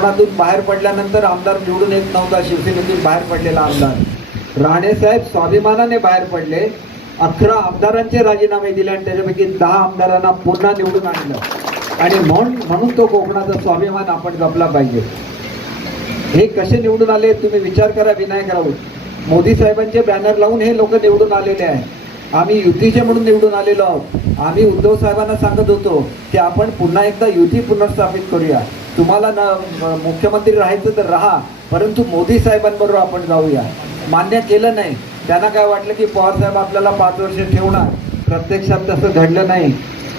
कोकणातून बाहेर पडल्यानंतर आमदार निवडून येत नव्हता शिवसेनेतून बाहेर पडलेला आमदार. राणेसाहेब स्वाभिमानाने बाहेर पडले. अकरा आमदारांचे राजीनामे दिले आणि त्याच्यापैकी दहा आमदारांना पुन्हा निवडून आणलं. आणि म्हणून म्हणून तो कोकणाचा स्वाभिमान आपण जपला पाहिजे. हे कसे निवडून आले तुम्ही विचार करा विनायक राऊत. मोदी साहेबांचे बॅनर लावून हे लोक निवडून आलेले आहे आम्ही युतीचे म्हणून निवडून आलेलो आहोत. आम्ही उद्धव साहेबांना सांगत होतो की आपण पुन्हा एकदा युती पुनर्स्थापित करूया. तुम्हाला ना मुख्यमंत्री राहायचं तर राहा परंतु मोदी साहेबांबरोबर आपण जाऊया. मान्य केलं नाही. त्यांना काय वाटलं की पवार साहेब आपल्याला पाच वर्ष ठेवणार. प्रत्यक्षात तसं घडलं नाही.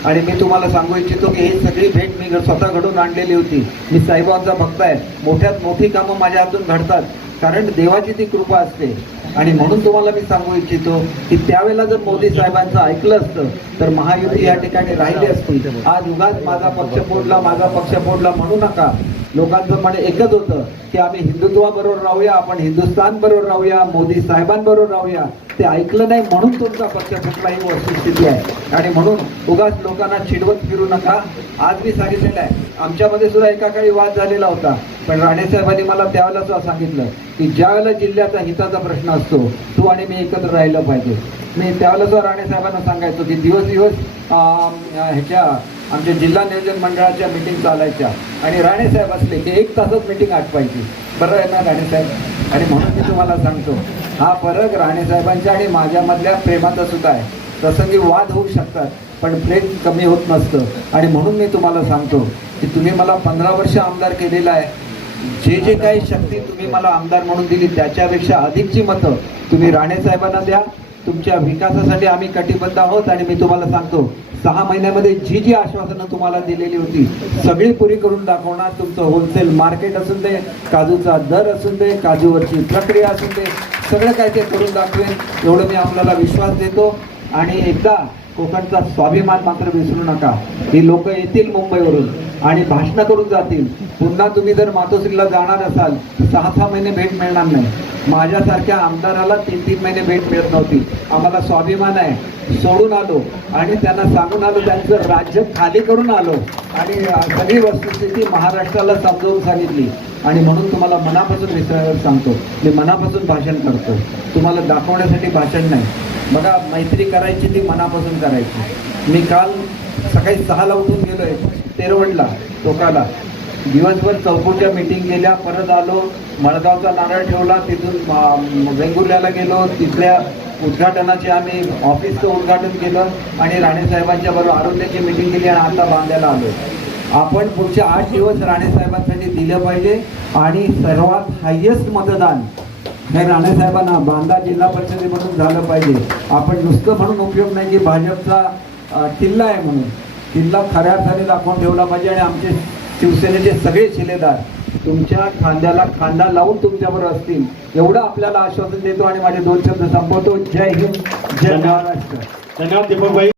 आणि मी तुम्हाला सांगू इच्छितो की ही सगळी भेट मी स्वतः घडून आणलेली होती. मी साहेबांचा भक्त आहे. मोठ्यात मोठी कामं माझ्या हातून घडतात. कारण देवाची ती कृपा असते. आणि म्हणून तुम्हाला मी सांगू इच्छितो की त्यावेळेला जर मोदी साहेबांचं ऐकलं असतं तर महायुती या ठिकाणी राहिली असती. आज उगाच माझा पक्ष फोडला माझा पक्ष फोडला म्हणू नका. लोकांचं म्हणे एकच होतं की आम्ही हिंदुत्वाबरोबर राहूया आपण हिंदुस्थान बरोबर राहूया मोदी साहेबांबरोबर राहूया. ते ऐकलं नाही म्हणून तुमचा पक्ष फुटला ही वस्तुस्थिती आहे. आणि म्हणून उगाच लोकांना चिडवत फिरू नका. आज मी सांगितलेलं आहे आमच्यामध्ये सुद्धा एका काळी वाद झालेला होता. पण राणेसाहेबांनी मला त्यावेळेला सुद्धा सांगितलं की ज्यावेळेला जिल्ह्याचा हिताचा प्रश्न असतो तू आणि मी एकत्र राहिलं पाहिजे. मी त्यावेळेला सुद्धा राणेसाहेबांना सांगायचो की दिवस दिवस ह्याच्या आमच्या जिल्हा नियोजन मंडळाच्या मिटिंग चालायच्या. आणि राणेसाहेब असले की एक तासच मिटिंग आटवायची बरं आहे ना राणेसाहेब आणि म्हणून मी तुम्हाला सांगतो हा फरक राणेसाहेबांच्या आणि माझ्यामधल्या प्रेमाचा सुद्धा आहे. प्रसंगी वाद होऊ शकतात पण प्रेम कमी होत नसतं. आणि म्हणून मी तुम्हाला सांगतो की तुम्ही मला पंधरा वर्ष आमदार केलेला आहे. जे जे काही शक्ती तुम्ही मला आमदार म्हणून दिली त्याच्यापेक्षा अधिकची मतं तुम्ही राणेसाहेबांना द्या तुमच्या विकासासाठी आम्ही कटिबद्ध आहोत आणि मी तुम्हाला सांगतो सहा महिन्यामध्ये जी जी आश्वासनं तुम्हाला दिलेली होती सगळी पुरी करून दाखवणार तुमचं होलसेल मार्केट असून दे काजूचा दर असून दे काजूवरची प्रक्रिया असून दे सगळं काय ते करून दाखवेन एवढं मी आपल्याला विश्वास देतो. आणि एकदा कोकणचा स्वाभिमान मात्र विसरू नका. ही लोक येतील मुंबईवरून आणि भाषणं करून जातील. पुन्हा तुम्ही जर मातोश्रीला जाणार असाल तर सहा सहा महिने भेट मिळणार नाही. माझ्यासारख्या आमदाराला तीन तीन महिने भेट मिळत नव्हती. आम्हाला स्वाभिमान आहे. सोडून आलो आणि त्यांना सांगून आलो त्यांचं राज्य खाली करून आलो आणि सगळी वस्तुस्थिती महाराष्ट्राला समजावून सांगितली. आणि म्हणून तुम्हाला मनापासून विसरायला सांगतो. मी मनापासून भाषण करतो. तुम्हाला दाखवण्यासाठी भाषण नाही. बघा मैत्री करायची ती मनापासून करायची. मी काल सकाळी सहाला उठून गेलो आहे तेरवडला टोकाला. दिवसभर चौकोच्या मीटिंग गेल्या परत आलो मळगावचा नारळ ठेवला तिथून वेंगुर्ल्याला गेलो तिथल्या उद्घाटनाचे आम्ही ऑफिसचं उद्घाटन केलं आणि राणेसाहेबांच्या बरोबर आरोग्याची मीटिंग केली आणि आता बांधायला आलो. आपण पुढचे आठ दिवस राणेसाहेबांसाठी दिलं पाहिजे आणि सर्वात हायेस्ट मतदान हे राणेसाहेबांना बांधा जिल्हा परिषदेमधून झालं पाहिजे. आपण नुसतं म्हणून उपयोग नाही की भाजपचा किल्ला आहे म्हणून. किल्ला खऱ्या अर्थाने दाखवून ठेवला पाहिजे आणि आमचे शिवसेनेचे सगळे शिलेदार तुमच्या खांद्याला खांदा लावून तुमच्याबरोबर असतील एवढं आपल्याला आश्वासन देतो आणि माझे दोन शब्द संपवतो. जय हिंद जय महाराष्ट्र. धन्यवाद दीपक भाई